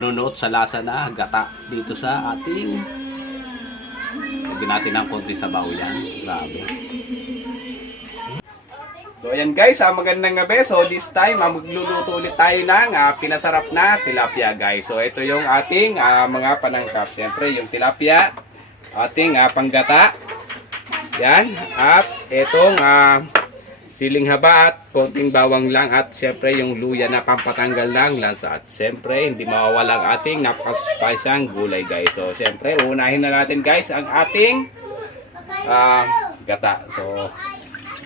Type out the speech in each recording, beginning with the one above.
Nunot sa lasa na gata dito sa ating Lagyan natin ng konti sabaw yan. Grabe. So ayan guys, ah, magandang gabi. So this time, ah, magluluto ulit tayo ng ah, pinasarap na tilapia guys. So ito yung ating ah, mga panangkap. Siyempre yung tilapia, ating ah, panggata. Yan. At itong ah, siling haba at konting bawang lang at siyempre yung luya na pampatanggal ng lansa. At siyempre hindi mawawala ang ating napakasustansyang gulay guys. So siyempre unahin na natin guys ang ating ah, gata. So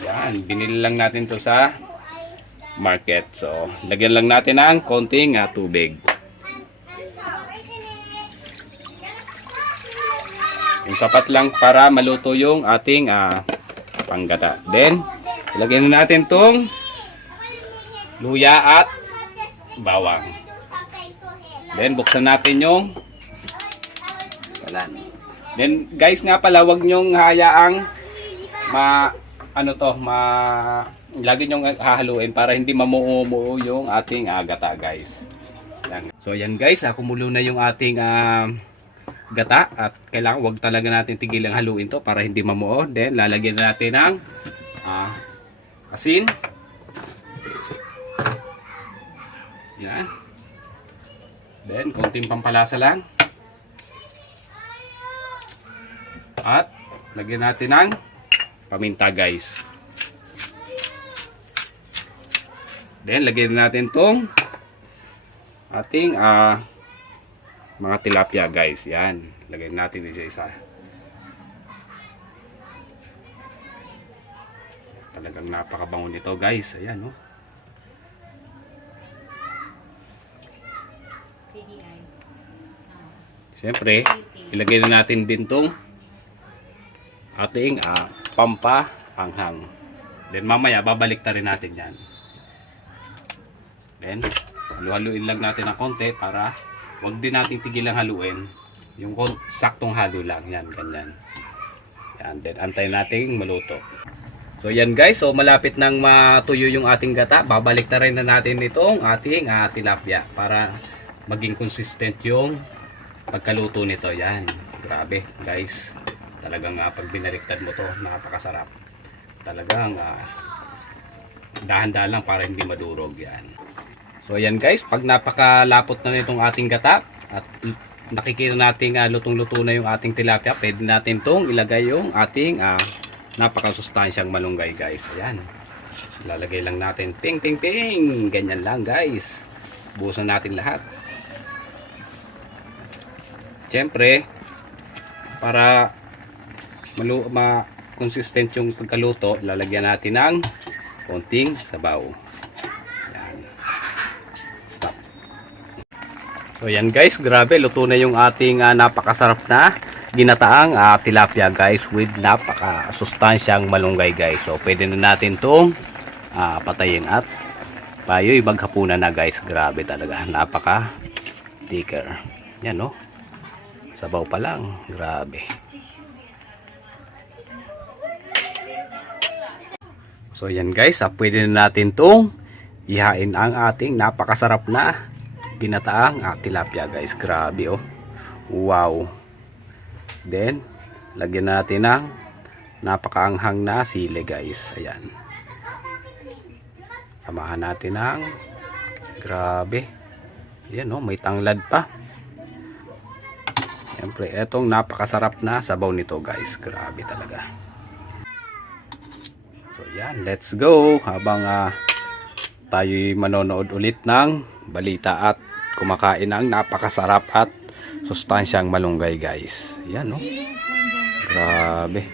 yan binili lang natin to sa market. So lagyan lang natin ng konting ah, tubig. Yung sapat lang para maluto yung ating ah, panggata. Then Ilagay na natin tong luya at bawang. Then buksan natin yung kalan. Then guys nga pala wag nyong hayaang ma ano to ma lagi nyong hahaluin para hindi mamuo yung ating agata guys. Yan. So yan guys, ah, kumulo na yung ating ah, gata at kailangan wag talaga natin tigilang haluin to para hindi mamuo. Then lalagyan na natin ng ah, asin. Yan. Then, konting pampalasa lang. At, lagyan natin ng paminta guys. Then, lagyan natin tong ating ah, mga tilapia guys. Yan. Lagyan natin isa-isa. Talagang napakabango nito guys. Ayan oh. PDI. Siyempre, ilagay na natin din tong ating ah, pampaanghang. Then mamaya babalik ta rin natin yan. Then, halu-haluin lang natin ng konti para wag din natin tigilang haluin. Yung saktong halo lang. Yan, ganyan. Yan, then antayin natin maluto. So yan guys, so malapit nang matuyo yung ating gata. Babalik na rin na natin itong ating ah, tilapia para maging consistent yung pagkaluto nito. Yan, grabe guys. Talagang ah, pag binaliktad mo to, napakasarap. Talagang ah, dahan-dahan lang para hindi madurog yan. So yan guys, pag napakalapot na nitong ating gata at nakikita nating ah, lutong-luto na yung ating tilapia, pwede natin tong ilagay yung ating ah, napakasustansyang malunggay guys. Ayan. Lalagay lang natin. Ping, ping, ping. Ganyan lang guys. Buhusan natin lahat. Siyempre, para malu ma consistent yung pagkaluto, lalagyan natin ng konting sabaw. Yan. Stop. So yan guys, grabe luto na yung ating ah, napakasarap na ginataang ah, tilapia guys with napaka-sustansyang malunggay guys. So pwede na natin tong ah, patayin at tayo'y maghapunan na guys. Grabe talaga, napaka thicker. Yan no. Sabaw pa lang, grabe. So yan guys, ah, pwede na natin tong ihain ang ating napakasarap na ginataang ah, tilapia guys. Grabe oh. Wow. Then, lagyan natin ng napakaanghang na sili guys. Ayan. Samahan natin ng grabe. Ayan oh, may tanglad pa. Siyempre, etong napakasarap na sabaw nito guys. Grabe talaga. So yan, let's go. Habang ah, tayo'y manonood ulit ng balita at kumakain ng napakasarap at sustansyang malunggay guys. Yan no. Grabe.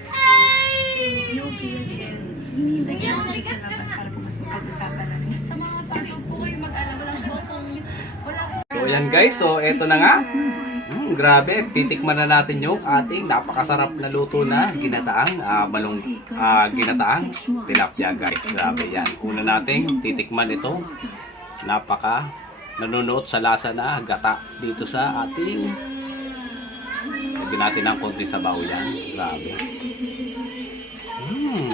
Kung wala So yan guys, so eto na nga. Mm, grabe, titikman na natin yung ating napakasarap na luto na ginataang ah, balong ah, ginataang tilapia guys. Grabe yan. Una nating titikman ito. Napaka nanonood sa lasa na gata dito sa ating lagyan natin ng konti sabaw yan. Grabe. Mm.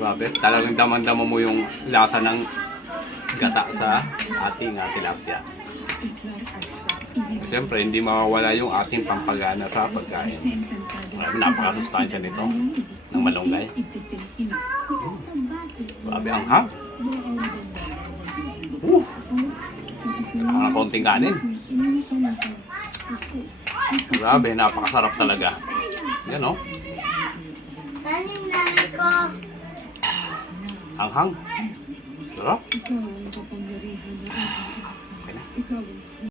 Grabe, talagang daman-dama mo yung lasa ng gata sa ating uh, tilapia. Siyempre, hindi mawawala yung ating pampagana sa pagkain. Napakasustansya nito ng malunggay. Grabe ang hang. Uh, Saka ng konting kanin. Grabe, napakasarap talaga. Yan oh. Kanin nanay ko. Ang hang. Sarap. Ikaw ang kapangyarihan na aking asa.